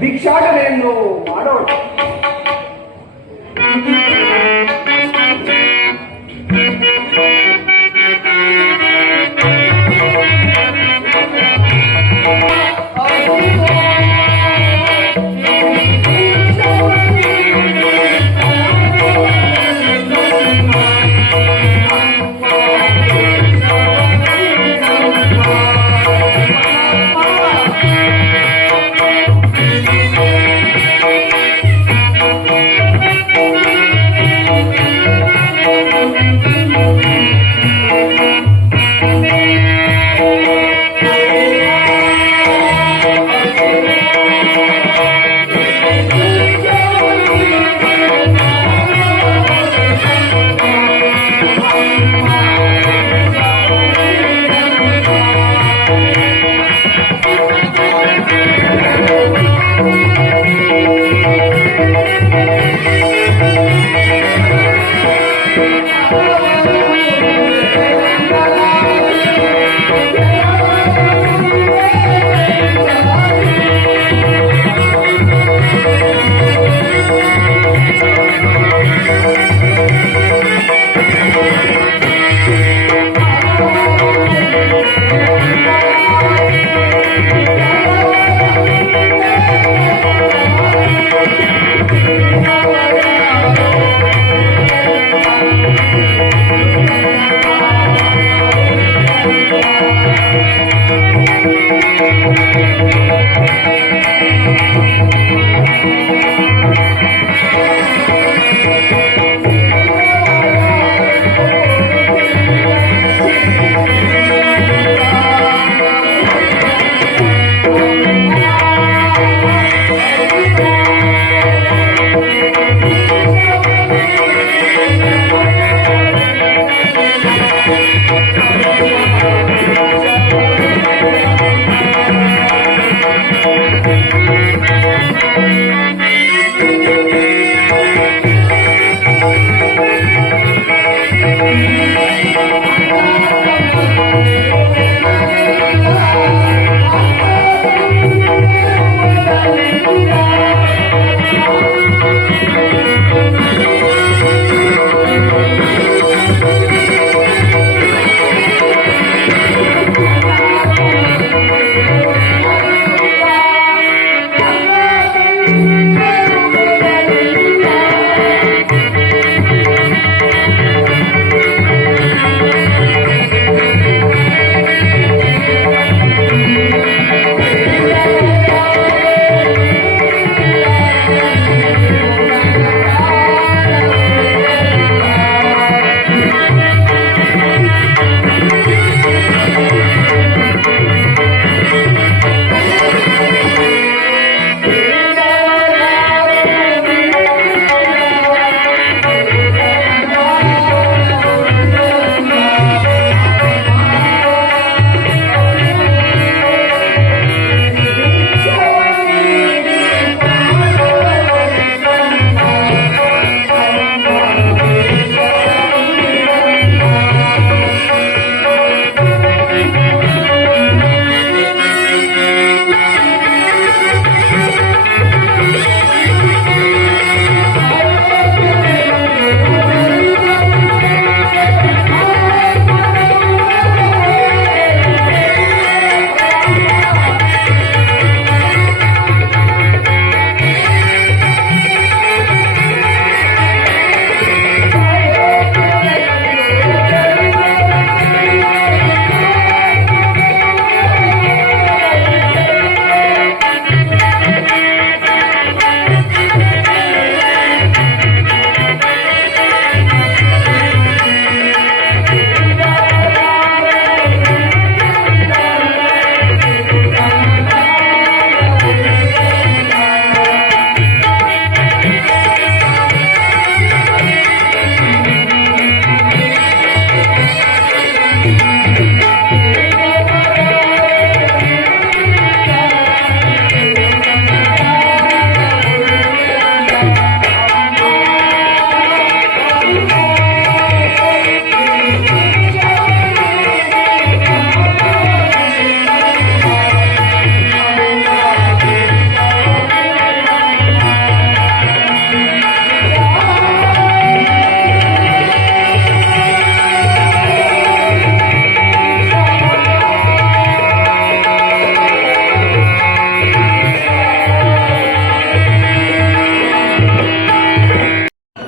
ಭಿಕ್ಷಾಟನೆಯನ್ನು ಮಾಡೋಣ.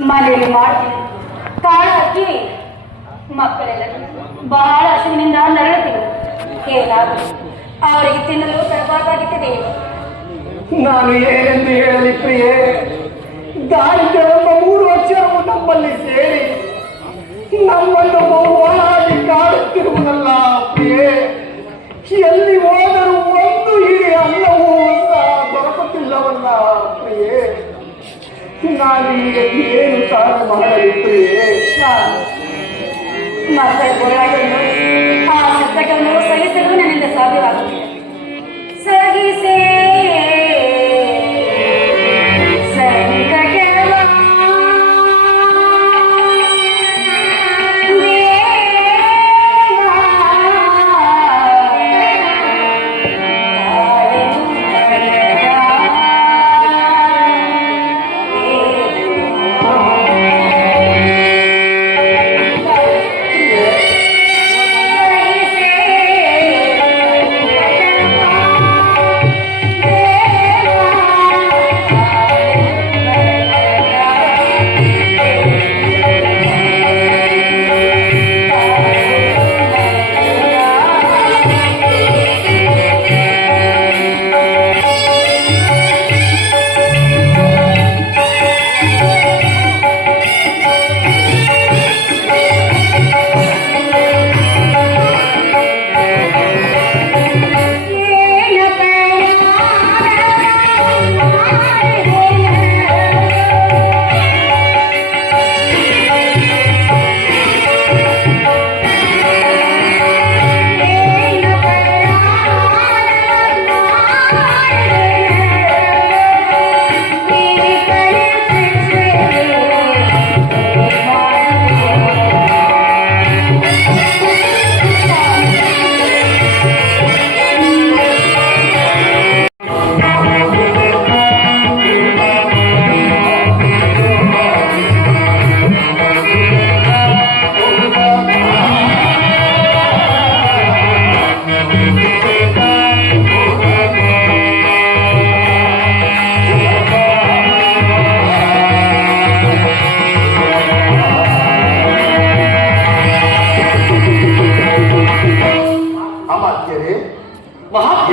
ಮನೆಯಲ್ಲಿ ಮಾಡ್ತೀನಿ ಕಾಳು ಹಾಕಿ ಮಕ್ಕಳೆಲ್ಲ ಬಹಳ ಹಸುವಿನಿಂದ ನರಳುತ್ತಿರು ಹೇಗಾದ್ರು ಅವರಿಗೆ ತಿನ್ನಲು ತಡಬಾರ್ದಾಗಿತ್ತದೆ. ನಾನು ಏನೆಂದು ಹೇಳಲಿ ಪ್ರಿಯೆ, ದಾರಿದ್ರ್ಯವೆಂಬ 3 ವರ್ಷವು ನಮ್ಮಲ್ಲಿ ಸೇರಿ ನಮ್ಮನ್ನು ಬಹುವಾಗಿ ಕಾಡುತ್ತಿರುವುದಲ್ಲ ಪ್ರಿಯೆ. ಎಲ್ಲಿ ಹೋದರೂ ಒಂದು ಹಿಡಿ ಅನ್ನವೂ ಸಹ ದೊರಕುತ್ತಿಲ್ಲವಲ್ಲ ಪ್ರಿಯೆ. ನಾನೀಗ ಏನು ಸಾಲ ಮಾಡಲಿ ಪ್ರಿಯೆ? ಮಕ್ಕಳ ಗೋಳಾಟವನ್ನು ಆ ಶಬ್ದಗಳನ್ನು ಸಹಿಸಲು ನನ್ನಿಂದ ಸಾಧ್ಯವಾಗುತ್ತಿದೆ. ಸಹಿಸೇ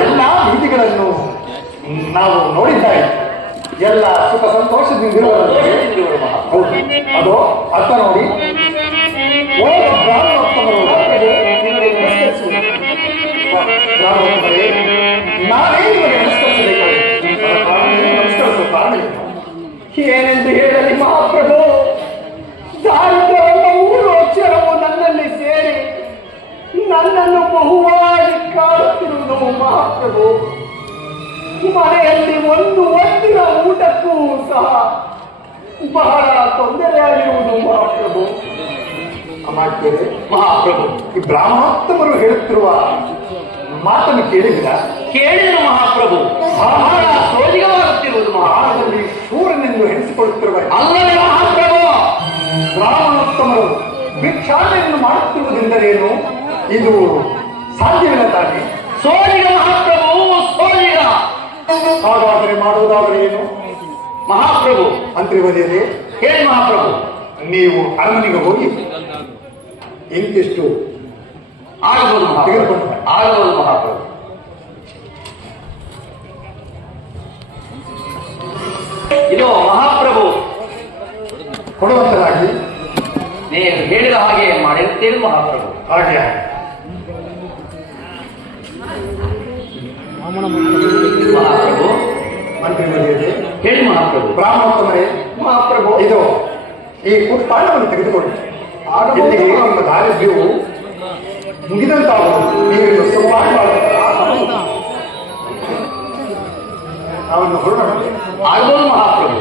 ಎಲ್ಲ ಬೀದಿಗಳನ್ನು ನಾವು ನೋಡಿದ್ದಾರೆ. ಎಲ್ಲ ಸುಖ ಸಂತೋಷದಿಂದಿರುವರು. ಹೌದು, ಅದು ಅರ್ಥ ನೋಡಿ. ಓ ಬ್ರಾಹ್ಮಣೋತ್ತಮರು, ಬ್ರಾಹ್ಮಣೋತ್ತಮರೇ, ನಾನೇ ನಿಮಗೆ ನಮಸ್ಕರಿಸಬೇಕಾಗಿದೆ. ನಮಸ್ಕರಿಸುವ ಕಾರಣ ಏನೆಂದು ಹೇಳಲಿ ಮಹಾಪ್ರಭು. ದಾರಿದ್ರ್ಯವೆಂಬ 3 ಅಕ್ಷರವು ನನ್ನಲ್ಲಿ ಸೇರಿ ನನ್ನನ್ನು ಬಹುವಾಗಿ ಕಾಡುತ್ತಿರುವುದು ಮಹಾಪ್ರಭು. ಮನೆಯಲ್ಲಿ ಒಂದು ಹೊತ್ತಿನ ಊಟಕ್ಕೂ ಸಹ ಬಹಳ ತೊಂದರೆಯಾಗಿರುವುದು ಮಹಾಪ್ರಭು. ಮಹಾಪ್ರಭು, ಈ ಬ್ರಾಹ್ಮಣೋತ್ತಮರು ಹೇಳುತ್ತಿರುವ ಮಾತನ್ನು ಕೇಳಿದಿರ? ಕೇಳಿದರು ಮಹಾಪ್ರಭು. ಬಹಳ ಸೋಜಿಗವಾಗುತ್ತಿರುವುದು ಮಹಾರಾಜರಲ್ಲಿ ಶೂರನೆಂದು ಎನಿಸಿಕೊಳ್ಳುತ್ತಿರುವ ಅಲ್ಲವೇ ಮಹಾಪ್ರಭು? ಬ್ರಾಹ್ಮಣೋತ್ತಮರು ಭಿಕ್ಷಾಟನೆಯನ್ನು ಮಾಡುತ್ತಿರುವುದೆಂದರೇನು? ಇದು ಸಾಧ್ಯವಿಲ್ಲ ತಾನೆ? ಸೋಜಿಗ ಮಹಾಪ್ರಭು, ಸೋಜಿಗ. ಹಾಗಾದರೆ ಮಾಡುವುದಾದರೆ ಏನು? ಮಹಾಪ್ರಭು ಮಂತ್ರಿವರಿಯರೇ, ಹೇಳಿ ಮಹಾಪ್ರಭು. ನೀವು ಅರಮನೆಗೆ ಹೋಗಿ ಇಂತಿಷ್ಟು ಆಗಬಹುದು ತೆಗೆದುಕೊಂಡು ಆಗಬಹುದು ಮಹಾಪ್ರಭು. ಇದು ಮಹಾಪ್ರಭು ಕೊಡುವಂತರಾಗಿ ನೀವು ಹೇಳಿದ ಹಾಗೆ ಮಾಡಿರುತ್ತೇವೆ ಮಹಾಪ್ರಭು. ಹಾಗೆ ಮಹಾಪ್ರಭು ಮಂತ್ರಿವರಿಯರೇ, ಹೇಳಿ ಮಹಾಪ್ರಭು. ಬ್ರಾಹ್ಮಣೋತ್ತಮರೇ, ಮಹಾಪ್ರಭು, ಇದು ಈ ಕುಟ್ಪಾಣವನ್ನು ತೆಗೆದುಕೊಳ್ಳಿ. ಇಲ್ಲಿಗೆ ನಿಮ್ಮ ದಾರಿದ್ರ್ಯವು ಮುಗಿದಂತಾಗುವುದು. ನೀವು ಸುಖವಾಗಿ ನಾವನ್ನು ಹೊರಡೋಣ. ಆಗಬಹುದು ಮಹಾಪ್ರಭು.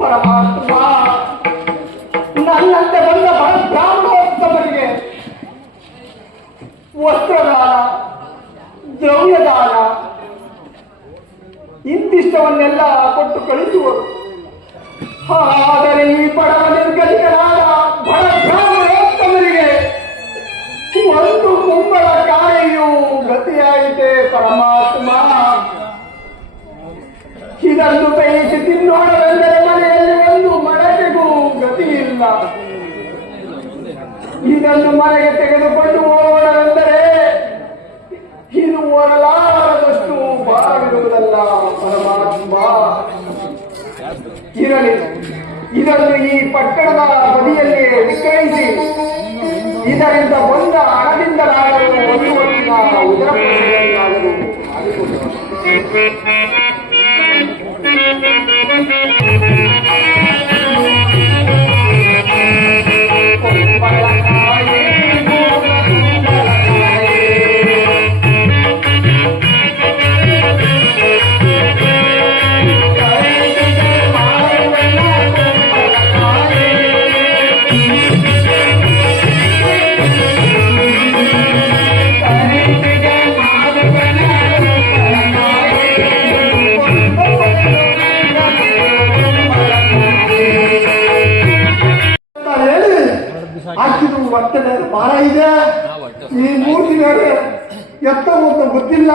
ಪರಮಾತ್ಮ ನನ್ನಂತೆ ಬಂದ ಬ್ರಾಹ್ಮಣೋತ್ತಮರಿಗೆ ವಸ್ತ್ರದಾನ, ದ್ರವ್ಯದಾನ ಇಂತಿಷ್ಟವನ್ನೆಲ್ಲ ಕೊಟ್ಟು ಕಳಿಸುವರು. ಆದರೆ ಈ ಬಡವ ನಿರ್ಗತಿಕರಾದ ಬಡ ಬ್ರಾಹ್ಮಣೋತ್ತಮರಿಗೆ ಒಂದು ಕುಂಬಳಕಾಯಿಯು ಗತಿಯಾಯಿತೆ ಪರಮಾತ್ಮ. ಇದನ್ನು ಬೇಯಿಸಿ ತಿನ್ನೋಣವೆಂದರೆ ಮನೆಯಲ್ಲಿ ಒಂದು ಮಡಕೆಗೂ ಗತಿ ಇಲ್ಲ. ಇದನ್ನು ಮನೆಗೆ ತೆಗೆದುಕೊಂಡು ಹೋಗೋಣವೆಂದರೆ ಇದು ಹೊರಲಾರದಷ್ಟು ಭಾರವಿರುವುದಲ್ಲ ಪರಮಾತ್ಮ. ಇರಲಿ, ಇದನ್ನು ಈ ಪಟ್ಟಣದ ಬದಿಯಲ್ಲಿ ವಿಕ್ರಯಿಸಿ ಇದರಿಂದ ಬಂದ ಹಣದಿಂದಲಾದರೂ ಒಂದು ಹೊತ್ತಿನ ಉದರ ಪೋಷಣೆಯಾದರೂ ಹಾಕಿದ್ರು ಒಟ್ಟನೆ ಭಾರ ಇದೆ. ಈ 3 ದಿನ ಎತ್ತ ಹೋದ ಗೊತ್ತಿಲ್ಲ,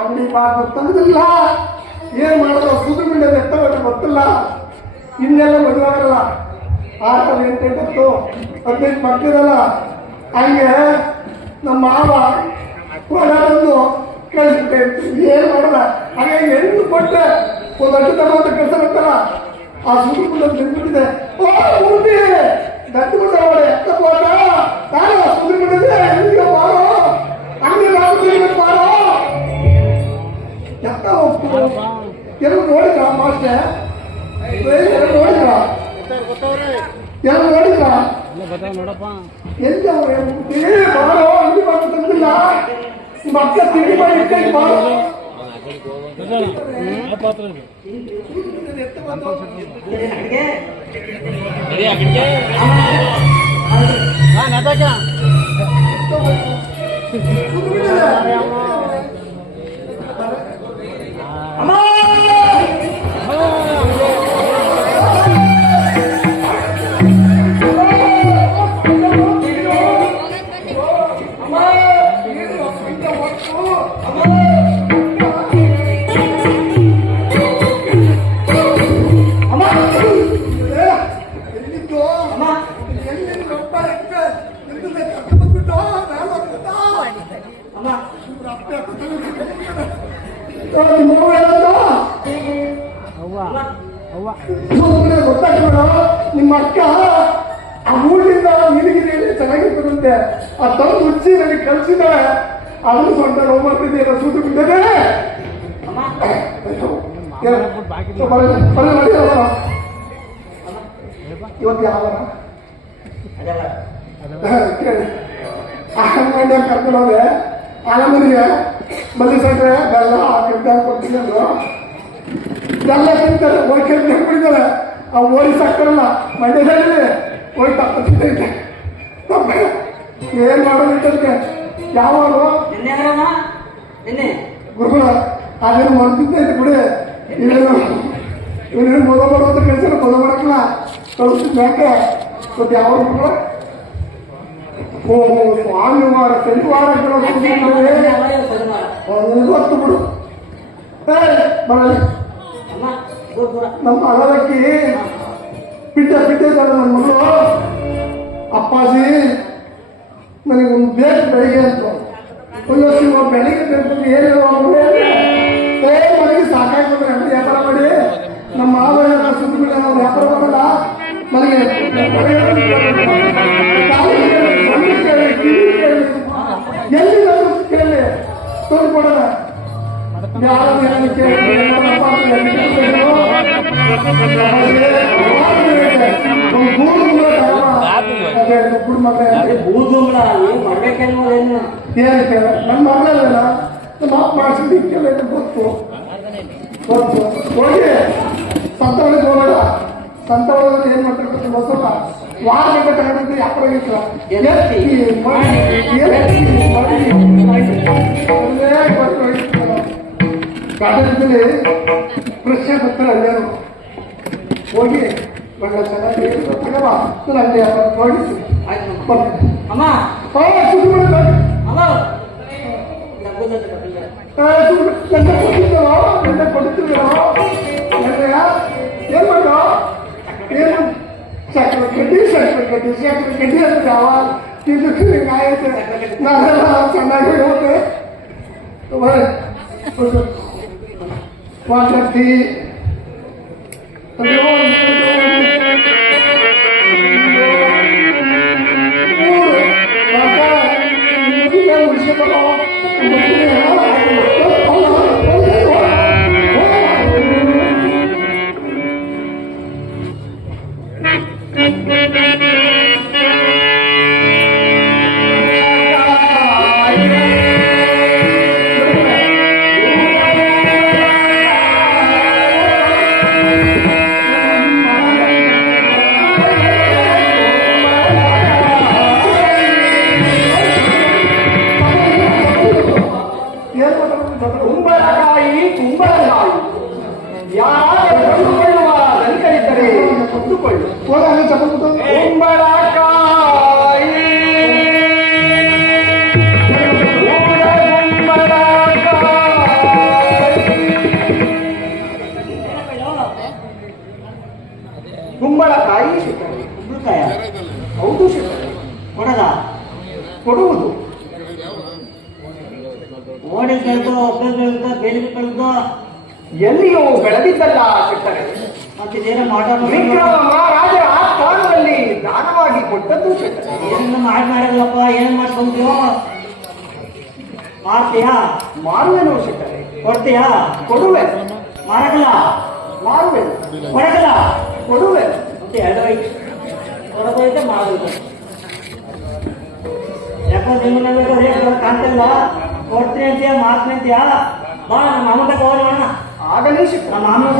ಅಂಗಡಿ ಬಾಗಿಲು ತಂದಿಲ್ಲ, ಏನ್ ಮಾಡೋದು ಸುದ್ದಿಲ್ಲ, ಎತ್ತ ಹೋದ ಗೊತ್ತಿಲ್ಲ. ಇನ್ನೆಲ್ಲ ಮದುವಾಗಲ್ಲ, 6 8 10 15 ಮಕ್ಕಳಿರಲ್ಲ. ಹಂಗೆ ನಮ್ಮ ಮಾವ ಬಂದು ಕಳಿಸ್ಬಿಟ್ಟೆ. ಏನ್ ಮಾಡಲ್ಲ, ಹಾಗೆ ಹೆಣ್ಣು ಕೊಟ್ಟೆ ಒಂದು ಅಡ್ಡು ತಗೊಂಡು ಕೆಲಸ ಮಾಡ್ತಾರ. ಆ ಸುದ್ದಿ ತಿಂದ್ಬಿಟ್ಟಿದೆ. ಓ ಮೂರ್ತಿ ಗಟ್ಟಿ ಕೊಟ್ಟ ನೋಡಿ ಎತ್ತ ಹೋದ ನಾನು ಸುದ್ದಿ ಬಿಟ್ಟಿದ್ದೆ. ಎಲ್ಲಿಗೆ ಬಾರೋ ಅಂಗಡಿ ಬಾರೋ ಎತ್ತ ಹೋಗ್ತು. ಎಲ್ಲರೂ ನೋಡಿದ್ರ ಮಾಸ್ಟರ್? ಎಲ್ಲರೂ ನೋಡಿದ್ರ? ಎಲ್ಲರೂ ನೋಡಿದ್ರ? ಎಲ್ಲಿ ಅವ್ರೆ ಬಾರೋ ಅಂಗಡಿ ಬಾರೋ ತಂದಿಲ್ಲ. ಮಕ್ಕ ತಿಂಡಿ ಮಾಡಿ ಇಟ್ಕೊಂಡು ಬಾರೋ. ಎಲ್ಲಿದ್ದು ಎಲ್ಲಿ ರೊಕ್ಕ ಗೊತ್ತಾಗ್ತದ ನಿಮ್ಮ ಅಕ್ಕ ಆ ಊರಿನಿಂದ ನೀಲಗಿರಿಯಲ್ಲಿ ಚೆನ್ನಾಗಿರ್ತದಂತೆ ಆ ತಂದು ಹುಚ್ಚಿ ನನಗೆ ಕಳ್ಸಿದ್ದಾಳೆ ಅದನ್ನು ಸೊಂಟ ನೋವು ಮಾಡ್ತಿದ್ದೀರ ಸೂತು ಬಿದ್ದದೆ ಇವತ್ತು ಯಾವ ಕೇಳಿ ಆಲಮಂಡಿ ಕರ್ಕೊಂಡು ಹೋದೆ ಆಲಮಂದಿಗೆ ಮಲ್ಲಿಸಂಡ್ರೆ ಬೆಲ್ಲ ಕೆಂಪ ಕೊಡ್ತೀನಿ ಅಂದ್ರು ಬೆಲ್ಲ ತಿಂತಾರೆ ಹೋಗಿ ಕೆಂಪ ಕುಡಿತಾರೆ ಆ ಓಡಿ ಸಾಕ್ತಾರಲ್ಲ ಮಂಡ್ಯದಲ್ಲಿ ಹೋಗಿ ತಪ್ಪಿಸ್ತೈತೆ ಏನ್ ಮಾಡೋದಿಟ್ಟಕ್ಕೆ ಯಾವಾಗ ಗುರುಗಳ ಅದೇನು ಮಾಡ್ತಿದ್ದೈತೆ ಬಿಡಿ ಇವನೇನು ಮೊದ ಬರುವಂತ ಕೆಲಸ ಮೊದ ಮಾಡಕ್ಕಲ್ಲ ಕಳಿಸ್ತಿದ್ದೆ ಯಾಕೆ ಮತ್ತೆ ಯಾವ ಗುರುಗಳ ಓ ಸ್ವಾಮಿವಾರ ಶನಿವಾರ ಗೊತ್ತು ಬಿಡು ಬರಲಿ ನಮ್ಮ ಅಳವಕ್ಕಿ ಪಿಟ್ಟ ಇದ್ದಾಳೆ ನನ್ನ ಮಗಳು ಅಪ್ಪಾಜಿ ನನಗೆ ಒಂದು ಬೇಕು ಬೆಳಿಗ್ಗೆ ಅಂತ ಒಂದು ಬೆಳಿಗ್ಗೆ ಬೇಕು ಏನಿಲ್ಲ ಮನೆಗೆ ಸಾಕಾಗ್ತದೆ ಅಂಗಡಿ ವ್ಯಾಪಾರ ಮಾಡಿ ನಮ್ಮ ಮಾವಯ್ಯ ಸುದ್ದಿ ಬಿಡ ನಾವು ವ್ಯಾಪಾರ ಮಾಡಲ್ಲ ನನಗೆ ಎಲ್ಲಿ ಕೇಳಿ ತೋರಿಕೊಡೋಣ ಯಾರು ನನ್ನ ಮಗಳಲ್ಲ ನಮ್ಮ ಅಪ್ಪ ಮಾಡಿಸಿದ್ದಕ್ಕೆಲ್ಲ ಗೊತ್ತು ಗೊತ್ತು ಹೋಗಿ ಸಂತವಳಿಗೆ ಹೋಗೋಣ ಸಂತವಳದಲ್ಲಿ ಏನ್ ಮಾಡ್ತಿರ್ತಾರೆ ಗೊತ್ತಲ್ಲ ವಾರ ಗಂಟೆ ತಗೊಂಡು ವ್ಯಾಪಾರ ಗಾರ್ಡನ್ದಲ್ಲಿ ಫ್ರೆಶ್ ಬರ್ತಾರೆ ಅಲ್ಲೇನು ಹೋಗಿ ಒಳ್ಳೆ ಚೆನ್ನಾಗಿ ಅಲ್ಲಿ ನೋಡಿ ಅಮ್ಮ ಏನ್ ಮಾಡೋ ಏನು ಸಕ್ಕರೆ ಕಡ್ಡಿ ಅಂತ ಯಾವ ಆಯ್ತು ನಾನೆಲ್ಲ ಚೆನ್ನಾಗಿ ಹೋಗುತ್ತೆ ವಾಟರ್ತಿ ಕುಂಬಳಕಾಯಿ ಕುಂಬಳಕಾಯಿ ಯಾರು ಕೊಂಡುಕೊಳ್ಳುವ ದಲಿತರಿದ್ದರೆ ಕೊಂಡುಕೊಳ್ಳು ಕುಂಬಳಕಾಯಿ ಕುಂಬಳಕಾಯಿ ಸಿಕ್ಕರೆ ಕುಂಬಳಕಾಯ ಹೌದು ಸಿಕ್ಕರೆ ಕೊಡದ ಕೊಡುವುದು ಓಡಿ ಕಳೆದು ಒಬ್ಬ ಕಳೆದು ಬೇಲಿ ಕಳೆದು ಎಲ್ಲಿಯೂ ಬೆಳೆದಿದ್ದಲ್ಲ ಸಿಕ್ಕರೆ ಮತ್ತಿದೇನೋ ಮಾಡೋದು ವಿಕ್ರಮ ಮಹಾರಾಜರ ಆಸ್ಥಾನದಲ್ಲಿ ದಾನವಾಗಿ ಕೊಟ್ಟದ್ದು ಸಿಕ್ಕರೆ ಏನೇನು ಮಾಡಲ್ಲಪ್ಪ ಏನ್ ಮಾಡ್ಕೊಂಡು ಮಾಡ್ತೀಯಾ ಮಾರುವೆನು ಸಿಕ್ಕರೆ ಕೊಡ್ತೀಯಾ ಕೊಡುವೆ ಮಾರಕಲ್ಲ ಮಾರುವೆನು ಕೊಡಕಲ್ಲ ಕೊಡುವೆ ಮತ್ತೆ ಎರಡು ಐದು ಕೊಡೋದೈತೆ ಮಾಡೋದು ಯಾಕೋ ನಿಮ್ಮನ್ನ ಕಾಣ್ತಿಲ್ಲ ಕೊಡ್ತೀನಿ ಅಂತೀಯ ಮಾಡ್ತೀನಿ ಅಂತೀಯ ಬಾ ನಮ್ಮ ಮಾಮೂಲ ಹೋಗೋಣ ಆಗಲೇ ಸಿಕ್ಕ ನಮ್ಮ ಮಾಮೂಲ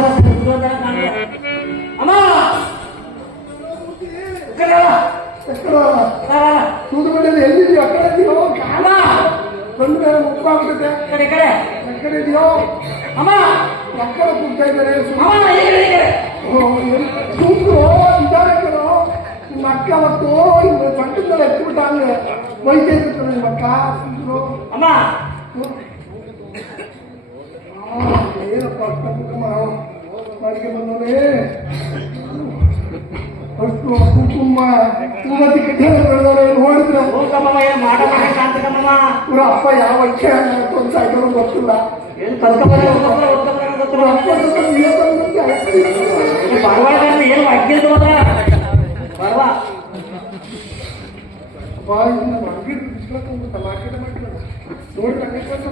ಅಮ್ಮ ಸೂದುಗಡ್ಡೆಯಲ್ಲಿ ಎಲ್ಲಿದೆಯೋ ಆ ಕಡೆ ಇದೆಯೋ ಅಮ್ಮ ಬಂದು ಮೇಲೆ ಮುಪ್ಪಾಗ್ತದೆ ಕಡೆ ಕಡೆ ಆ ಕಡೆ ಇದೆಯೋ ಅಮ್ಮ ಮಕ್ಕಳು ಕೂಗ್ತಾ ಇದ್ದಾರೆ ಅಮ್ಮ ಈ ಕಡೆ ಕೂತು ಇದ್ದಾರೋ ನಿಮ್ಮ ಅಕ್ಕ ಮತ್ತು ಇನ್ನು ಸೊಂಟದ ಮೇಲೆ ಎತ್ತಿಬಿಟ್ಟ ಅಂದ್ರೆ ವೈದ್ಯ ಇರ್ತಾರೆ ನಿಮ್ಮ ಅಕ್ಕ ಸುಂದ್ರು ಅಮ್ಮ ಏನಪ್ಪ ಮಾಡಿಕೆ ಬಂದವನೇ ಅಷ್ಟು ಕುಟುಂಬ ತುಂಬತಿ ಕಟ್ಟೆ ಬೆಳೆದವರೇ ನೋಡಿದ್ರೆ ಹ್ಞೂ ಕಮ್ಮಮ್ಮ ಏನು ಮಾಡ ಕಾಣ್ತ ಕಮ್ಮಮ್ಮ ಇವ್ರ ಅಪ್ಪ ಯಾವ ಅಕ್ಷಯ ಒಂದು ಸಾಯ್ಕೊಂಡು ಗೊತ್ತಿಲ್ಲ. ಏನು ಕಲ್ತ್ಕೊಂಬಂದ್ರೆ ಗೊತ್ತಿಲ್ಲ ಇವ್ರ ಅಪ್ಪ ಸ್ವಲ್ಪ ನಿಯತ್ತಂತೆ ಆಗ್ತಿದೆ. ಬಡವಾಡ ಏನು ಅಡ್ಗೆದು ಹೋದ ಬಡವ ಬಾಯಿನ ಮಾರ್ಕೆಟ್ ಬಿಸ್ಲಕ್ಕ ಮಾರ್ಕೆಟ್ ಮಾಡ್ಕೊಳ್ಳೋಣ ನೋಡಿ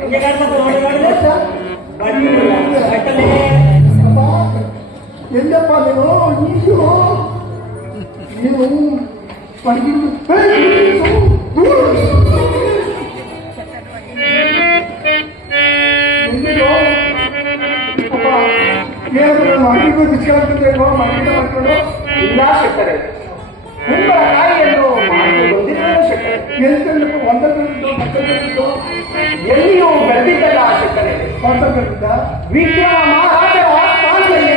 ಹಂಗೆ ಕಾಡ್ತಪ್ಪ ನೋಡಿ ಬಟ್ಟಲೆ ಎಲ್ಲಪ್ಪ ನೀನು ಪಡ್ಗಿಟ್ಟು ಮಾರ್ಕೆಟ್ ಬಿಸ್ಲಾಗ್ತದೆ ಮಾರ್ಕೆಟ್ ಮಾಡ್ಕೊಂಡು ಇಲ್ಲ ಶೆಟ್ಟರೆ, ಕುಂಬಳಕಾಯಿಯನ್ನು ಮಾರಿ ಬಂದಿದ್ದರು ಶೆಟ್ಟರೆ. ಎಂತೆಂದು ಒಂದರದ್ದು ಮತ್ತೊಂದರದ್ದು ಎಲ್ಲಿಯೂ ಬೆಳೆದಿದ್ದಲ್ಲ ಶೆಟ್ಟರೆ. ಹೊಸದರಿಂದ ವಿಕ್ರಮ ಮಹಾರಾಜರ ಸ್ಥಾನದಲ್ಲಿ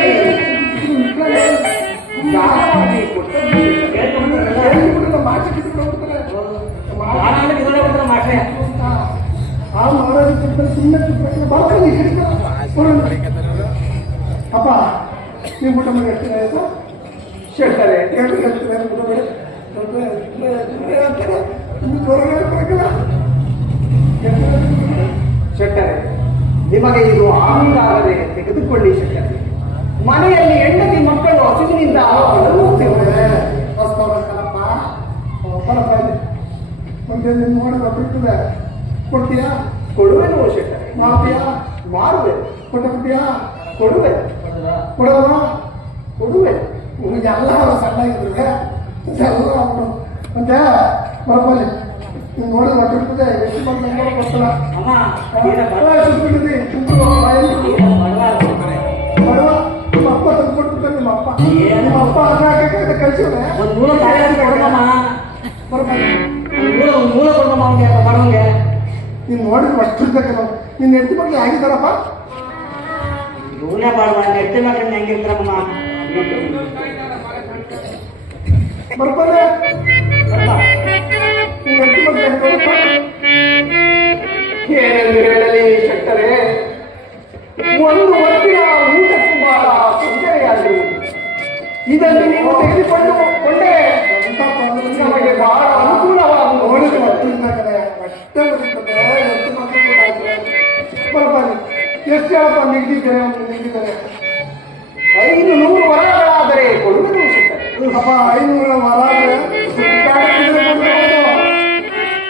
ದಾನವಾಗಿ ಕೊಟ್ಟದ್ದು ಶೆಟ್ಟರೆ. ಮಾರ್ಕೆಟ್ ಹೋಗ್ತಾರೆ ಮಾಡ್ರೆ ಆ ಮಹಾರಾಜ ಸುಮ್ಮನೆ ಬರ್ತಾರೆ ಅಪ್ಪ ನೀವು ಊಟ ಮಾಡಿ ಹೇಳ್ತೀನಿ ಆಯ್ತಾ ಶೆಟ್ಟರೆ, ಶೆಟ್ಟರೆ, ನಿಮಗೆ ಇದು ಆಗುತ್ತಾಗದೆ ತೆಗೆದುಕೊಳ್ಳಿ ಶೆಟ್ಟರೆ. ಮನೆಯಲ್ಲಿ ಹೆಂಡತಿ ಮಕ್ಕಳು ಹಸುವಿನಿಂದ ಬಳಲುತ್ತಿರುತ್ತಾರೆ. ಮುಂದೆ ನೀನು ನೋಡಿ ಬಿಡ್ತದೆ ಕೊಡ್ತೀಯಾ ಕೊಡುವೆನು ಶೆಟ್ಟರೆ. ಮಾಡ್ತೀಯಾ ಮಾರುವೆ. ಕೊಟ್ಬಿಡ್ತೀಯಾ ಕೊಡುವೆ. ಕೊಡೋಣ ಕೊಡುವೆ. ಎಲ್ಲ ಸಣ್ಣ ಇದ್ರೆ ಎಲ್ಲ ಅವನು ಮತ್ತೆ ಬರಬಲ್ಲಿ ನೀವು ನೋಡಿ ಬಿಡ್ತದೆ ಎಷ್ಟು ಬಂದು ಗೊತ್ತಲ್ಲ ಅಮ್ಮ ಸುಟ್ಬಿಟ್ಟಿದ್ರಿ ನಿಮ್ಮ ಅಪ್ಪ ತಂದ್ಕೊಟ್ಬಿಡ್ತಾರೆ ನಿಮ್ಮ ಅಪ್ಪ ಅದ್ರ ಕಳ್ಸಿದ್ರೆ ಒಂದು ಮೂಲ ತಾಯಿ ಕೊಡಮ್ಮ ಬರಬಲ್ಲಿ ಒಂದು ಮೂಲ ಕೊಡಮ್ಮ ಅವನಿಗೆ ಬಡವಂಗೆ ನೀನು ನೋಡಿದ್ರೆ ಅಷ್ಟು ಇರ್ತಕ್ಕ ನಾವು ನಿನ್ನ ಹೆಂಡತಿ ಮಕ್ಕಳು ಆಗಿದ್ದಾರಪ್ಪ ಇವನೇ ಬಡವ ನೆಟ್ಟಿ ಮಕ್ಕಳನ್ನ ಹೆಂಗಿರ್ತಾರಮ್ಮ ಬರ್ಬಲ್ಲ ನಿನ್ನ ಹೆಂಡತಿ ಮಕ್ಕಳು ಹೆಂಗಪ್ಪ ಏನೆಂದು ಹೇಳಲಿ ಶೆಟ್ಟರೆ, ಒಂದು ಹೊತ್ತಿನ ಊಟಕ್ಕೂ ಬಹಳ ತೊಂದರೆಯಾಗಿರುವುದು. ಇದನ್ನು ನೀವು ತೆಗೆದುಕೊಂಡೇ ನಮಗೆ ಬಹಳ ಅನುಕೂಲವಾಗುವುದು. ನೋಡಿದ್ರೆ ಅಷ್ಟೇ ಬರುತ್ತದೆ ಎಷ್ಟು ಮಕ್ಕಳು ಬರ್ಬಾರಿ ಎಷ್ಟು ಹೇಳಪ್ಪ ನಿಗದಿದ್ದಾರೆ ನಿಗದಿದ್ದಾರೆ 500 ವರಗಳಾದರೆ ಕೊಡುವುದು ಶೆಟ್ಟರೆ. ಅಪ್ಪ 500 ವರ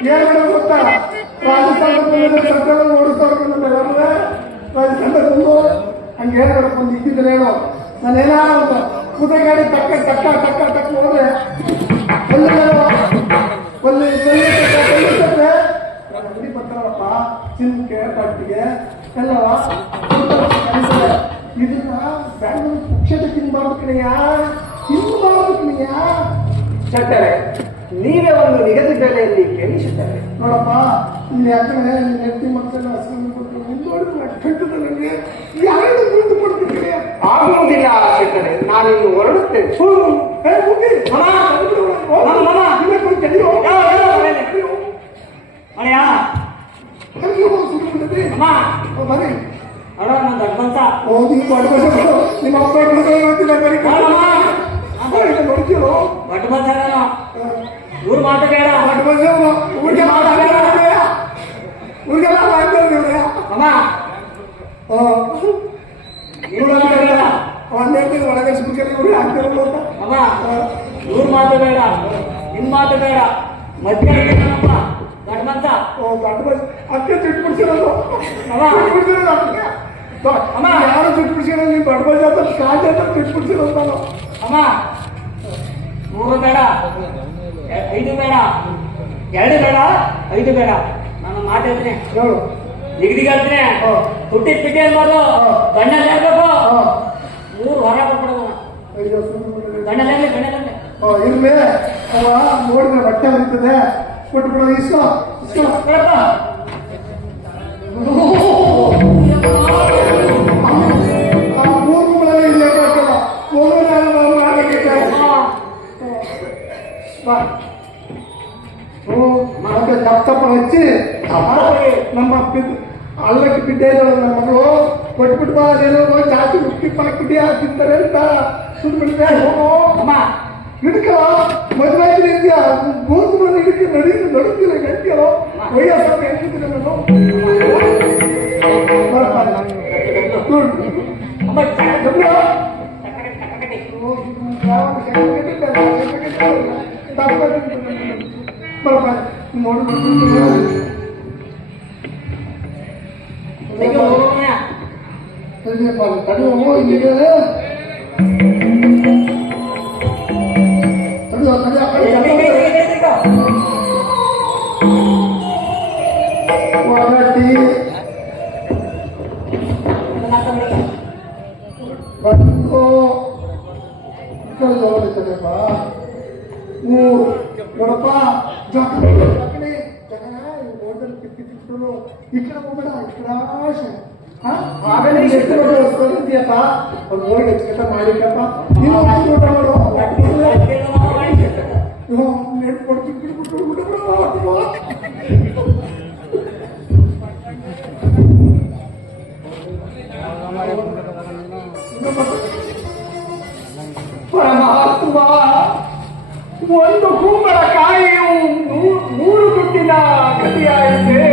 ಏನ್ ಮಾಡೋದು ಗೊತ್ತಾ ರಾಜಸ್ಥಾನದ ಸರ್ಕಾರ ಓಡಿಸ್ತಾರೆ ರಾಜಸ್ಥಾನದ ಹಂಗೆ ಏನ್ ಮಾಡಪ್ಪ ನಿಂತಿದ್ರೆ ಹೇಳು ನಾನೇನಾರ ಒಂದು ಕುದುರೆ ಗಾಡಿ ಟಕ್ಕ ಟಕ್ಕ ಟಕ್ಕ ಟಕ್ಕ ಹೋದ್ರೆ ಅಂಗಡಿ ಬರ್ತಾರಪ್ಪ ಚಿನ್ನಕ್ಕೆ ಪಟ್ಟಿಗೆ ಎಲ್ಲವ ಇದನ್ನ ಬ್ಯಾಂಗ್ಳೂರು ಪಕ್ಷದ ತಿನ್ಬಾರ್ದು ಕಣಯ್ಯ ತಿನ್ಬಾರ್ದು ಕಣಯ್ಯ ಶೆಟ್ಟರೆ, ನೀವೇ ಒಂದು ನಿಗದಿ ಬೆಲೆಯಲ್ಲಿ ಕೇಳಿ ಶೆಟ್ಟರೆ. ನೋಡಪ್ಪ ಇಲ್ಲಿ ಯಾಕಂದ್ರೆ ನೆತ್ತಿ ಮಕ್ಕಳನ್ನ ಹಸ್ಕೊಂಡು ಕೊಟ್ಟು ನೋಡಿದ್ರೆ ಕಟ್ಟದ ನನಗೆ ಯಾರು ದುಡ್ಡು ಕೊಡ್ತಿದ್ರೆ ಆಗುವುದಿಲ್ಲ ಶೆಟ್ಟರೆ, ನಾನಿನ್ನು ಹೊರಡುತ್ತೇನೆ. ಅಯ್ಯ ಅಮ್ಮ ಬರೀ ಅವರ ನನ್ನ ದಡ್ಬಂತ ಹೋಗಿ ನಿಮ್ಮ ಅಪ್ಪ ನೋಡ್ತೀರೋ ದಡ್ಬಂತ ಊರು ಮಾತು ಬೇಡ ಊರಿಗೆ ಊರಿಗೆಲ್ಲ ಮಾಡ್ತಾರೆ ಅಮ್ಮ ಊರು ಮಾತು ಬೇಡ ಒಂದೇ ಒಳಗೆ ಸುಖದಲ್ಲಿ ಊರಿಗೆ ಆಗ್ತಿರೋದು ಅಂತ ಅಮ್ಮ ಊರು ಮಾತು ಬೇಡ ನಿನ್ ಮಾತು ಬೇಡ ಮಧ್ಯ ದಡ್ಬಂತ ಅಕ್ಕೆ ಚಿಟ್ಟು ಬಿಡ್ಸಿರೋದು ಅಮ್ಮ ಯಾರು ಚಿಟ್ಟು ಬಿಡ್ಸಿರೋ ನೀವು ಬಡಬಜ ಅಂತ ಕಾಜ ಅಂತ ಚಿಟ್ಟು ಬಿಡ್ಸಿರೋದು ನಾನು ಅಮ್ಮ 3 ಬೇಡ 5 ಬೇಡ 2 ಬೇಡ 5 ಬೇಡ ನಾನು ಮಾತು ಹೇಳ್ತೀನಿ ಹೇಳು ನಿಗದಿ ಹೇಳ್ತೀನಿ ತುಟ್ಟಿ ಪಿಟ್ಟಿ ಅನ್ಬಾರ್ದು ಗಣ್ಣಲ್ಲಿ ಹೇಳ್ಬೇಕು 3 ಹೊರ ಕೊಟ್ಬಿಡೋದು ಗಣ್ಣಲ್ಲಿ ಗಣ್ಣಲ್ಲಿ ಇರ್ಲಿ ಅವ ನೋಡಿದ್ರೆ ಬಟ್ಟೆ ಬರ್ತದೆ ಕೊಟ್ಬಿಡೋದು ಇಸ್ಕೋ ಇಸ್ಕೋ ಕೊಡಪ್ಪ ಆ 3 ಮಳೆ ಇಲ್ಲ ಮತ್ತೆ ದಪ್ಪ ಹಚ್ಚಿ ನಮ್ಮ ಅಲ್ಲಕ್ಕೆ ಬಿದ್ದೆ ಇದ್ದಾಳೆ ನನ್ನ ಮಗಳು ಕೊಟ್ಬಿಟ್ಟು ಬಾ ಅದೇನೋ ಜಾಸ್ತಿ ಉಪ್ಪಿ ಪಾಕಿಬಿಟ್ಟು ತಿಂತಾರೆ ಅಂತ ಸುದ್ಬಿಡ್ತೆ ಅಮ್ಮ ಹಿಡ್ಕಲ ಮದುವೆ ಇದೆಯಾ ಗೋಧು ಮನೆ ಹಿಡಿಕೆ ನಡುತ್ತಿಲ್ಲ ಗಂಟೆಯೋ ವಯಸ್ಸಾಗ ಹೆಂಗಿದ್ರೆ ನಾನು ತಡೆಯುವ ಇಲ್ಲಿಗೆ ನೋಡಪ್ಪ ಜಗನೇ ಈ ಕಡೆ ಹೋಗ್ಬೇಡ ಈ ಕಡೆ ಆಶೆ ಆಗಲೇ ಸರಿಯಪ್ಪ ಒಂದು ಹೋಗಿ ಹೆಚ್ಚು ಮಾಡಿಕಪ್ಪ ನೀವು ಊಟ ಮಾಡು ನೆಡ್ಕೊಡ್ತೀನಿ ಪರಮಾತ್ಮ ಒಂದು ಕುಂಬಳಕಾಯಿಯು 3 ದುಡ್ಡಿನ ಗತಿಯಾಯಿತೆ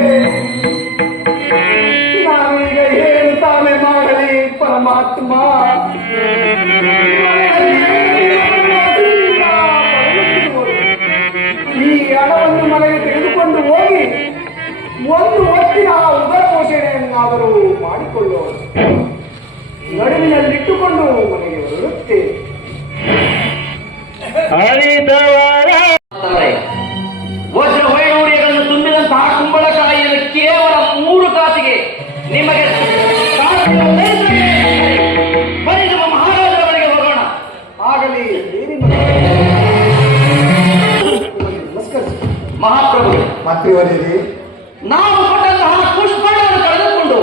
ನಾವೀಗ ಏನು ತಾನೇ ಮಾಡಲಿ ಪರಮಾತ್ಮ ಈ ಹಣವನ್ನು ಮನೆಗೆ ತೆಗೆದುಕೊಂಡು ಹೋಗಿ ಒಂದು ಹೊತ್ತಿನ ಉದರ ಪೋಷಣೆಯನ್ನಾದರೂ ಮಾಡಿಕೊಳ್ಳುವ ನಡುವಿನಲ್ಲಿಟ್ಟುಕೊಂಡು ಮನೆಗೆ ಹೊರಡುತ್ತೇವೆ. ವಜ್ರ ವೈಡೂರ್ಯಗಳನ್ನು ತುಂಬಿದಂತಹ ಕುಂಬಳಕಾಯಿಯನ್ನು ಕೇವಲ 3 ಕಾಸಿಗೆ ನಿಮಗೆ ಬರೀ ನಮ್ಮ ಮಹಾರಾಜರ ಬಳಿಗೆ ಹೋಗೋಣ. ಆಗಲಿ ನಮಸ್ಕರಿಸಿ ಮಹಾಪ್ರಭು. ಮಂತ್ರಿವರಿಗೆ ನಾವು ಕೊಟ್ಟಂತಹ ಪುಷ್ಪಗಳನ್ನು ಕಳೆದುಕೊಂಡು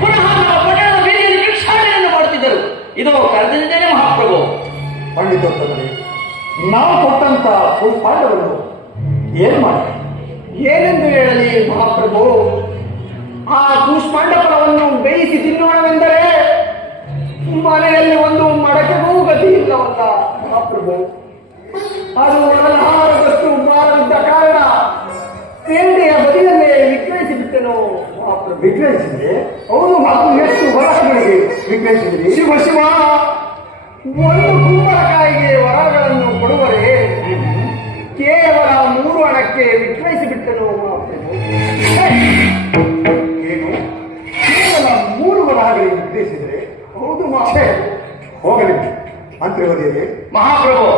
ಪುನಃ ನಮ್ಮ ಪಟ್ಟಣದ ಬೀದಿಯಲ್ಲಿ ಭಿಕ್ಷಾಟನೆಯನ್ನು ಮಾಡುತ್ತಿದ್ದರು. ಇದು ಕರೆದಿದ್ದೇನೆ ಮಹಾಪ್ರಭು. ಪಂಡಿತೋತ್ತಮರೇ, ನಾವು ಕೊಟ್ಟಂತ ಪುಷ್ಪಾಂಡವನ್ನು ಏನ್ ಮಾಡಿ ಏನೆಂದು ಹೇಳಲಿ ಮಹಾಪ್ರಭು? ಆ ಕೂಷ್ಮಾಂಡ ಫಲವನ್ನು ಬೇಯಿಸಿ ತಿನ್ನೋಣವೆಂದರೆ ಮನೆಯಲ್ಲಿ ಒಂದು ಮಡಕೆಗೂ ಗತಿ ಇಲ್ಲವಲ್ಲ ಮಹಾಪ್ರಭು. ಅದು ಒಳಹಾರದಷ್ಟು ಭಾರವಿದ್ದ ಕಾರಣ ಪೇಂಡೆಯ ಬದಿಯಲ್ಲೇ ವಿಕ್ರಯಿಸಿ ಬಿಟ್ಟನು ಮಹಾಪ್ರಭು. ವಿಗ್ರಹಿಸಿದ್ರೆ ಹೌದು ಅದು ಎಷ್ಟು ವರಗಳಿಗೆ ವಿಗ್ರಹಿಸಿದ್ರಿ? ಶಿವ ಶಿವ, ಒಂದು ಕುಂಬಳಕಾಯಿಗೆ ವರಗಳನ್ನು ಕೊಡುವರೆ ಕೇವಲ 3 ಹಣಕ್ಕೆ ವಿಕ್ರಯಿಸಿ ಬಿಟ್ಟನು ಮಹಾಪ್ರಭು. ಏನು ಕೇವಲ 3 ವರಗಳಿಗೆ ವಿಗ್ರಹಿಸಿದ್ರೆ? ಹೌದು ಮಹಾಪ್ರಭು. ಹೋಗಲಿ ಮಂತ್ರಿವರಿಗೆ. ಮಹಾಪ್ರಭು,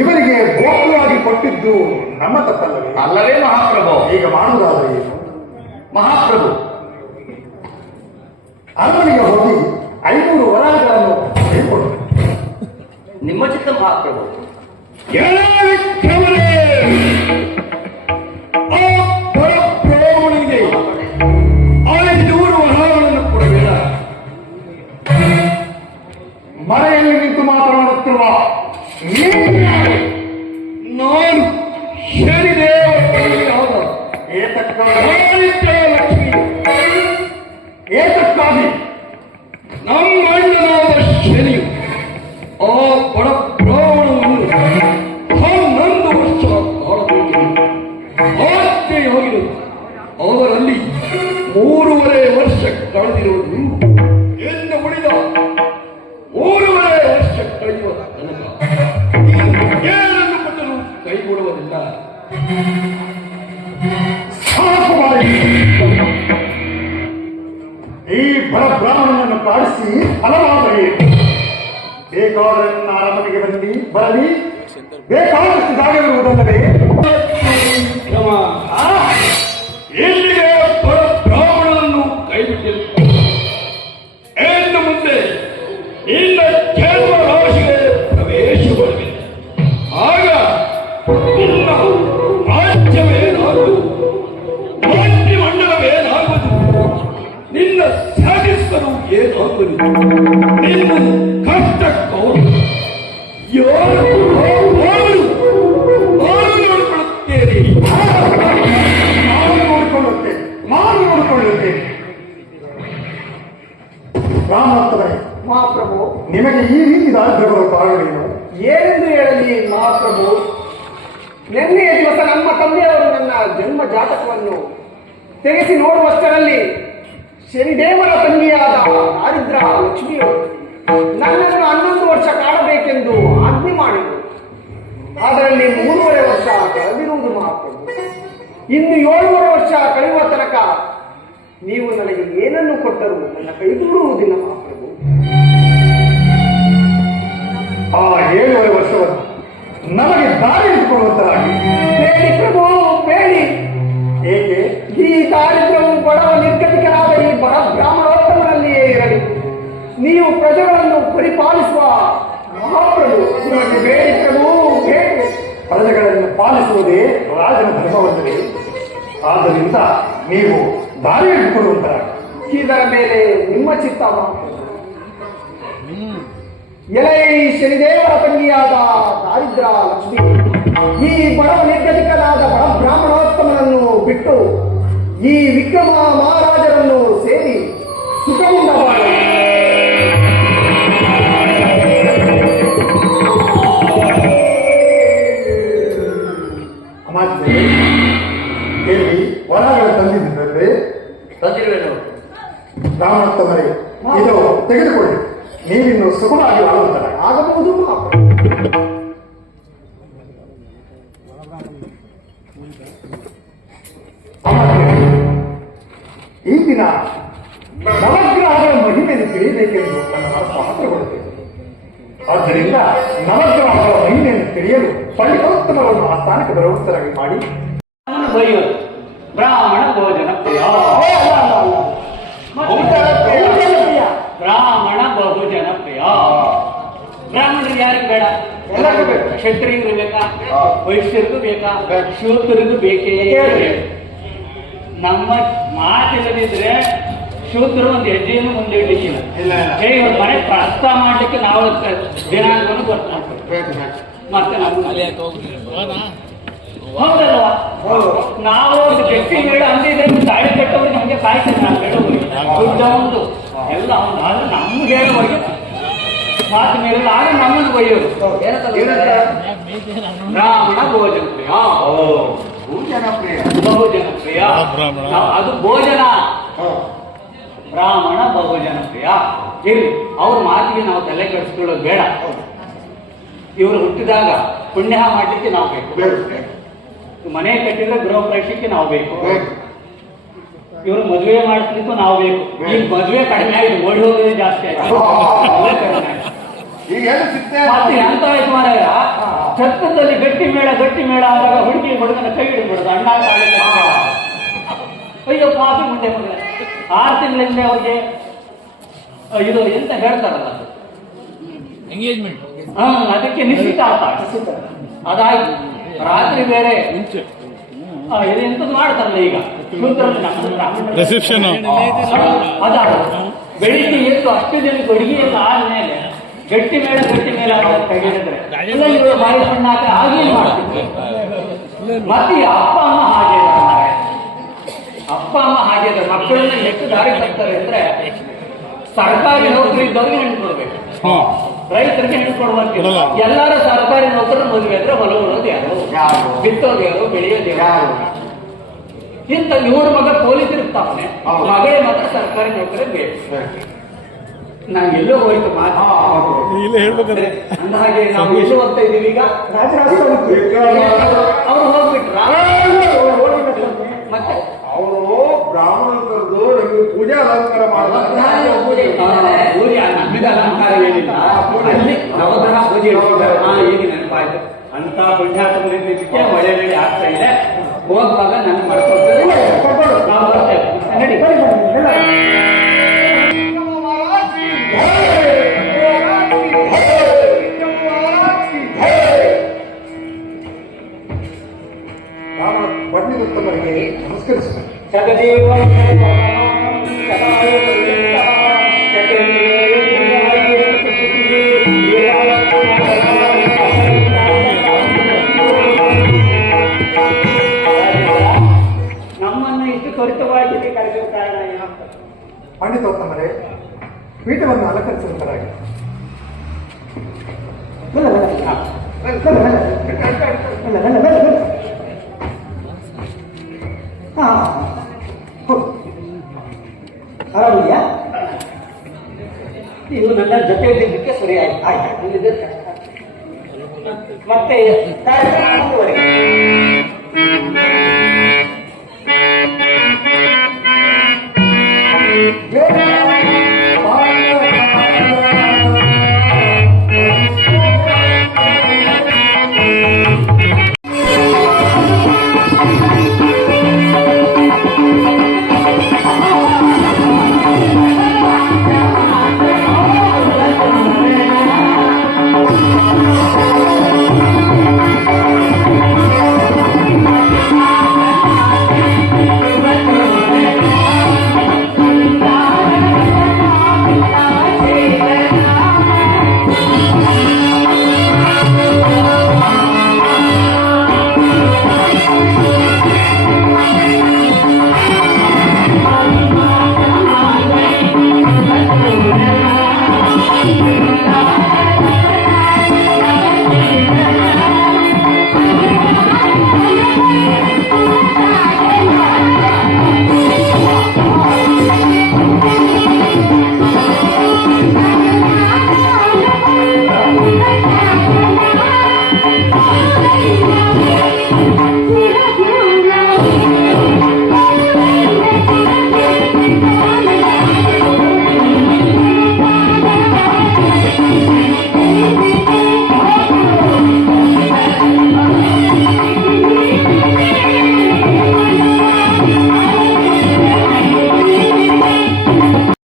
ಇವರಿಗೆ ಗೋಪ್ಯವಾಗಿ ಕೊಟ್ಟಿದ್ದು ನಮ್ಮ ತಪ್ಪಲ್ಲವೇ? ಅಲ್ಲವೇ ಮಹಾಪ್ರಭು? ಈಗ ಮಾಡುವುದಾದ್ರೆ ಏನು? ಮಹಾಪ್ರಭು, ಅರಮನೆಗೆ ಹೋಗಿ 500 ವರಗಳನ್ನು ತೆಗೆದುಕೊಂಡು ನಿಮ್ಮ ಚಿತ್ತ ಮಹಾಪ್ರಭು. ಪರಬ್ರಹ್ಮನಿಗೆ 500 ವರಗಳನ್ನು ಕೊಡಬೇಡ. ಮನೆಯಲ್ಲಿ ನಿಂತು ಮಾತನಾಡುತ್ತಿರುವ ನಾನು ಶನಿದೇವ ಏತಕ್ಕಾಗಿ ನಮ್ಮ ಅಣ್ಣನಾದ ಶನಿಯು ಆ ಬಡ ಬ್ರಾಹ್ಮಣವನ್ನು 11 ವರ್ಷ ಕಾಲದಲ್ಲಿ ಆಜ್ಞೆಯಾಗಿರುವುದು. ಅವರಲ್ಲಿ 3.5 ವರ್ಷ ಕಳೆದಿರುವುದು ಎಂದು ಉಳಿದ 3.5 ವರ್ಷ ಕಳೆಯುವ ತನಕ ಏನನ್ನು ಕೊಟ್ಟರೂ ಕೈಗೊಡುವುದಿಲ್ಲ. ಸಾಕು ಮಾಡಿ. ಈ ಬಡ ಬ್ರಾಹ್ಮಣನನ್ನು ಕಾಡಿಸಿ ಫಲವಾದರೆ ಬೇಕಾದರೆ ನನ್ನ ಅರಮನೆಗೆ ಬರಲಿ, ಬೇಕಾದಷ್ಟು ಜಾಗವಿರುವುದಲ್ಲದೆ ಇಲ್ಲಿಗೆ ಬಡ ಬ್ರಾಹ್ಮಣನನ್ನು ಕೈಬಿಟ್ಟಿರುತ್ತಾರೆ. ಇನ್ನು ಮುಂದೆ ಇನ್ನ ಜನ್ಮ ರಾಶಿಗೆ ಪ್ರವೇಶಗೊಳ್ಳಬೇಕು. ಆಗ ನಿನ್ನ ರಾಜ್ಯವೇನಾಗುವುದು, ಮಂತ್ರಿ ಮಂಡಲವೇನಾಗುವುದು, ನಿನ್ನ ಸಾಧಿಸಲು ಏನಾಗುವುದು, ನಿನ್ನ ಕಷ್ಟಕ್ಕವರು ಯಾರು ನೋಡಿಕೊಳ್ಳುತ್ತೇನೆ. ನಾನು ನೋಡಿಕೊಳ್ಳುತ್ತೇನೆ. ರಾಮಭಕ್ತರೇ, ಮಹಾಪ್ರಭು, ನಿಮಗೆ ಈ ರೀತಿ ದಾರಿದ್ರ್ಯಗಳು ಕಾರಣವೇನು? ಮಹಾಪ್ರಭು, ನಿನ್ನೆಯ ದಿವಸ ನಮ್ಮ ತಂದೆಯವರು ನನ್ನ ಜನ್ಮ ಜಾತಕವನ್ನು ತೆಗೆಸಿ ನೋಡುವಷ್ಟರಲ್ಲಿ ಶನಿದೇವರ ತಂಗಿಯಾದ ದಾರಿದ್ರ ಲಕ್ಷ್ಮಿಯವರು ನನ್ನನ್ನು 11 ವರ್ಷ ಕಾಣಬೇಕೆಂದು ಆಜ್ಞೆ ಮಾಡಿದರು. ಅದರಲ್ಲಿ 3.5 ವರ್ಷ ಕಳೆದಿರುವುದು ಮಹಾಪ್ರಭು. ಇನ್ನು 7.5 ವರ್ಷ ಕಳೆಯುವ ತನಕ ನೀವು ನನಗೆ ಏನನ್ನು ಕೊಟ್ಟರೂ ನನ್ನ ಕೈಗೂಡುವುದಿಲ್ಲ ಮಹಾಪ್ರಭು. ಆ 7.5 ವರ್ಷವನ್ನು ನಮಗೆ ದಾರಿ ಇಟ್ಟುಕೊಳ್ಳುವಂತರಾಗಿ ಬೇಡಿ ಪ್ರಭು, ಬೇಡಿ. ಏಕೆ? ಈ ದಾರಿದ್ರ್ಯವು ಬಡವ ನಿರ್ಗತಿಕರಾದ ಈ ಬಡ ಬ್ರಾಹ್ಮಣೋತ್ತಮನಲ್ಲಿಯೇ ಇರಲಿ. ನೀವು ಪ್ರಜೆಗಳನ್ನು ಪರಿಪಾಲಿಸುವ ಮಹಾಪ್ರಭು, ನಿಮಗೆ ಬೇಡಿ ಪ್ರಭು, ಬೇಡಿ. ಪ್ರಜೆಗಳನ್ನು ಪಾಲಿಸುವುದೇ ರಾಜನ ಧರ್ಮವಂತರೇ. ಆದ್ದರಿಂದ ನೀವು ದಾರಿ ಇಟ್ಟುಕೊಳ್ಳುವಂತರಾಗಿ. ಇದರ ಮೇಲೆ ನಿಮ್ಮ ಚಿತ್ತ ಮಹಾಪ್ರಭು. ಎಲೈ ಶನಿದೇವರ ತಂಗಿಯಾದ ದಾರಿದ್ರ ಲಕ್ಷ್ಮಿ, ಈ ಬಡವ ನಿರ್ಗತಿಕನಾದ ಬಡ ಬ್ರಾಹ್ಮಣೋತ್ತಮನನ್ನು ಬಿಟ್ಟು ಈ ವಿಕ್ರಮ ಮಹಾರಾಜರನ್ನು ಸೇರಿ ಸುಖದಿಂದ ಬಾಳಿ. ಅಮಾತ್ಯರೇ, ಹೇಳಿ ವರಗಳು ತಂದಿದ್ದರೆ ತಂದಿರುವೆನು. ಬ್ರಾಹ್ಮಣೋತ್ತಮರೇ, ಇದು ತೆಗೆದುಕೊಳ್ಳಿ. ನೀವಿನ್ನು ಸುಖವಾಗಿ ಆಳುತ್ತಾರೆ. ಆಗಬಹುದು ಮಹಾಪ್ರಭು. ಅಮಾತ್ಯರೇ, ಈ ದಿನ ನವಗ್ರಹಗಳ ಮಹಿಮೆಯನ್ನು ತಿಳಿಯಬೇಕೆಂದು ನನ್ನ ಮನಸ್ಸು ಆತುರಗೊಳ್ಳುತ್ತದೆ. ಆದ್ದರಿಂದ ನವಗ್ರಹಗಳ ಮಹಿಮೆಯನ್ನು ತಿಳಿಯಲು ಪಂಡಿತೋತ್ತಮರನ್ನು ಆ ಸ್ಥಾನಕ್ಕೆ ಬರುವಂತರಾಗಿ ಮಾಡಿ. ಬರೆಯೋದು ಬ್ರಾಹ್ಮಣ ಭೋಜನ ಪ್ರಿಯ. ಬ್ರಾಹ್ಮಣ ಬಹುಜನ ಪ್ರಿಯ. ಬ್ರಾಹ್ಮಣರಿಗೆ ಯಾರಿಗೂ ಬೇಡ, ಎಲ್ಲರಿಗೂ ಬೇಕು. ಕ್ಷತ್ರಿಯರಿಗೂ ಬೇಕಾ, ವೈಶ್ಯರಿಗೂ ಬೇಕಾ, ಶೂದ್ರರಿಗೂ ಬೇಕೇ ಬೇಕು. ನಮ್ಮ ಮಾತಿಲ್ಲದಿದ್ರೆ ಶೂದ್ರರು ಒಂದು ಹೆಜ್ಜೆಯನ್ನು ಮುಂದೆ ಇಡ್ಲಿಕ್ಕಿಲ್ಲ. ಒಂದು ಮನೆ ಪ್ರಸ್ತ ಮಾಡ್ಲಿಕ್ಕೆ ನಾವು ದಿನಾಂಕವನ್ನು ಬರ್ತಾರೆ. ಮತ್ತೆ ನಾವು ಹೌದಲ್ವಾ? ನಾವು ಒಂದು ಗಟ್ಟಿ ಮೇಳ ಅಂದಿದ್ರೆ ತಾಳಿ ಕಟ್ಟೋರಿಗೆ ನಮಗೆ ಕಾಯ್ತಾರೆ. ನಾವು ಹೇಳೋರಿಗೆ ದುಡ್ಡ ಒಂದು ಎಲ್ಲ ಒಂದು, ಆದ್ರೆ ನಮ್ಗೆ ಹೇಳುವವರಿಗೆ ಮಾತು ಮೇಲೆಲ್ಲ ಆದ್ರೆ ನಮ್ಮನ್ನು ಬೈಯೋದು. ಬ್ರಾಹ್ಮಣ ಭೋಜನ ಪ್ರಿಯ, ಬಹುಜನ ಪ್ರಿಯ. ಅದು ಭೋಜನ. ಬ್ರಾಹ್ಮಣ ಬಹುಜನ ಪ್ರಿಯ ಇರ್ಲಿ. ಅವ್ರ ಮಾತಿಗೆ ನಾವು ತಲೆ ಕೆಡಿಸ್ಕೊಳ್ಳೋದು ಬೇಡ. ಇವರು ಹುಟ್ಟಿದಾಗ ಪುಣ್ಯ ಮಾಡ್ಲಿಕ್ಕೆ ನಾವು ಬೇಕು. ಮನೆ ಕಟ್ಟಿದ್ರೆ ಗೃಹ ಪ್ರವೇಶಕ್ಕೆ ನಾವು ಬೇಕು. ಇವರು ಮದುವೆ ಮಾಡಿಸ್ಲಿಕ್ಕೂ ನಾವು ಬೇಕು. ಈಗ ಮದುವೆ ಕಡಿಮೆ ಆಗಿದೆ, ಓಡಿ ಹೋಗೋದೇ ಜಾಸ್ತಿ ಆಯ್ತು. ಮತ್ತೆ ಎಂತ ಆಯ್ತು ಮಾರಾಯ, ಛತ್ರದಲ್ಲಿ ಗಟ್ಟಿ ಮೇಳ ಅಂದಾಗ ಹುಡುಗನ ಕೈ ಹಿಡಿದ್ಬಿಡುದು. ಅಣ್ಣ ಅಯ್ಯೋ ಪಾಪಿ ಮುಂದೆ ಮಗ 6 ತಿಂಗಳಿಂದ ಅವ್ರಿಗೆ ಇದು ಎಂತ ಹೇಳ್ತಾರಲ್ಲ, ಎಂಗೇಜ್ಮೆಂಟ್. ಅದಕ್ಕೆ ನಿಶ್ಚಿತಾರ್ಥ. ಅದಾಯ್ತು. ರಾತ್ರಿ ಬೇರೆ ಇದೆಂತದ್ದು ಮಾಡ್ತಾರಲ್ಲ ಈಗ ರಿಸೆಪ್ಷನ್. ಅದಾದ ಬೆಳಿಗ್ಗೆ ಎದ್ದು ಅಷ್ಟು ಜನಕ್ಕೆ ಅಡುಗೆ ಎಲ್ಲ ಆದ್ಮೇಲೆ ಗಟ್ಟಿ ಮೇಳ ತೆಗೆದಿದ್ರೆ ಇವರು ಬಾಯಿ ಸಣ್ಣಾಕ ಹಾಗೆ ಮಾಡ್ತಿದ್ರು. ಮತ್ತೆ ಅಪ್ಪ ಅಮ್ಮ ಹಾಗೆ ಇದ್ದಾರೆ. ಅಪ್ಪ ಅಮ್ಮ ಹಾಗೆ ಇದ್ದಾರೆ. ಮಕ್ಕಳನ್ನ ಎಷ್ಟು ದಾರಿ ತರ್ತಾರೆ ಅಂದ್ರೆ ಸರ್ಕಾರಿ ನೌಕರಿ ಇದ್ದವ್ರಿಗೆ ಹೆಣ್ಣು ಕೊಡ್ಬೇಕು, ರೈತರಿಗೆ ಹೆಣ್ಣು ಕೊಡುವಂತಿಲ್ಲ. ಎಲ್ಲಾರು ಸರ್ಕಾರಿ ನೌಕರರ ಮದುವೆ ಅಂದ್ರೆ ಹೊಲ ಉಳೋದು ಯಾರು, ಬಿತ್ತೋದು ಯಾರು, ಬೆಳೆಯೋದು ಯಾರು. ಇಂತ ಇವ್ರ ಮಗ ಪೊಲೀಸ್ ಇರ್ತಾವನೆ, ಮಗಳೇ ಮಾತ್ರ ಸರ್ಕಾರಿ ನೌಕರಿ ಬೇಕು. ನಂಗೆ ಎಲ್ಲೋ ಹೋಯ್ತು ಮಾತು. ಅಂದ ಹಾಗೆ ನಾವು ಎಲ್ಲೂ ಹೋಗ್ತಾ ಇದೀವಿ ಈಗ. ಅವ್ರು ಹೋಗ್ಬಿಟ್ರ ಮತ್ತೆ ಅವರು ಬ್ರಾಹ್ಮಣರದ್ದು ಪೂಜೆ ಅಲಂಕಾರ ಪೂಜೆ ನಮಗೆ ಅಲಂಕಾರ ಏನಿಲ್ಲ. ಅಲ್ಲಿ ನವಗ್ರಹ ಪೂಜೆ ಇಡ್ತಿದ್ದಾರೆ. ಈಗ ನೆನಪಾಯ್ತು. ಅಂತ ಪುಣ್ಯಾತ್ಮಕ್ಕೆ ಒಳ್ಳೆ ನಡಿ ಆಗ್ತಾ ಇದೆ. ಹೋಗುವಾಗ ನನ್ಗೆ ಮಾಡ್ಕೊಡ್ತೇವೆ, ನಾವು ಬರ್ತೇವೆ. ನಡಿ ಪಂಡಿತೋತ್ತಮರಿಗೆ ನಮಸ್ಕರಿಸುತ್ತೇನೆ. ನಮ್ಮನ್ನು ಇಷ್ಟು ತ್ವರಿತವಾಗಿ ಕರೆಸುವ ಕಾರಣ ಏನಂತ? ಪಂಡಿತೋತ್ತಮರೇ, ಪೀಠವನ್ನು ಅಲಂಕರಿಸುವಂತರಾಗಿ. ಹಾ ಆರಾಮಿದ್ಯಾ? ಇದು ನನ್ನ ಜೊತೆ ಇದ್ದಿದ್ದಕ್ಕೆ ಸರಿ ಆಯ್ತು. ಆಯ್ತು ಮತ್ತೆ ಕಾರ್ಯಕ್ರಮ ಮುಂದುವರಿ.